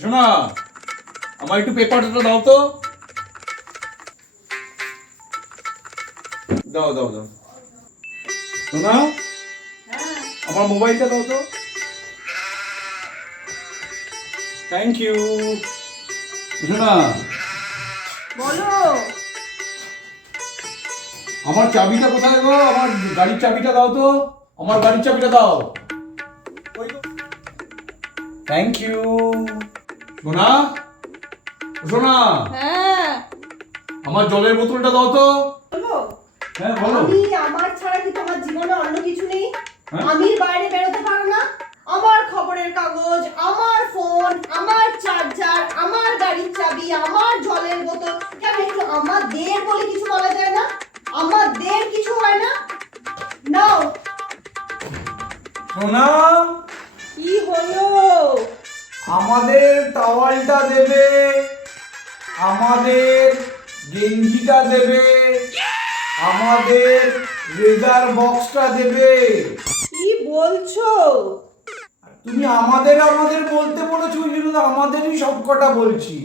শোনা, আমার একটু পেপারটা দাও তো। দাও দাও দাও। শোনা, আমার মোবাইলটা দাও তো। Thank you. শোনা, বলো। আমার চাবিটা কোথায় গো? আমার গাড়ির চাবিটা দাও তো। আমার গাড়ির চাবিটা দাও। Thank you. সোনা, সোনা, হ্যাঁ আমার জলের বোতলটা দাও তো। বলো। হ্যাঁ বলো। আমি আমার ছাড়া কি তোমার জীবনে অন্য কিছু নেই? হ্যাঁ? আমি বাইরে বেরোতে পারো না? আমার খবরের কাগজ, আমার ফোন, আমার চার্জার, আমার গাড়ির চাবি, আমার জলের বোতল, কেন একটু আমাদের বলে কিছু বলা যায় না? আমাদের কিছু হয় না? নাও। সোনা, কি হলো? আমাদের টাওয়ালটা দেবে, আমাদের গেঞ্জিটা দেবে, আমাদের লেজার বক্সটা দেবে। কি বলছো? তুমি আমাদের আমাদের বলতে বলেছো, ওই জন্য আমাদেরই সব কটা বলছি।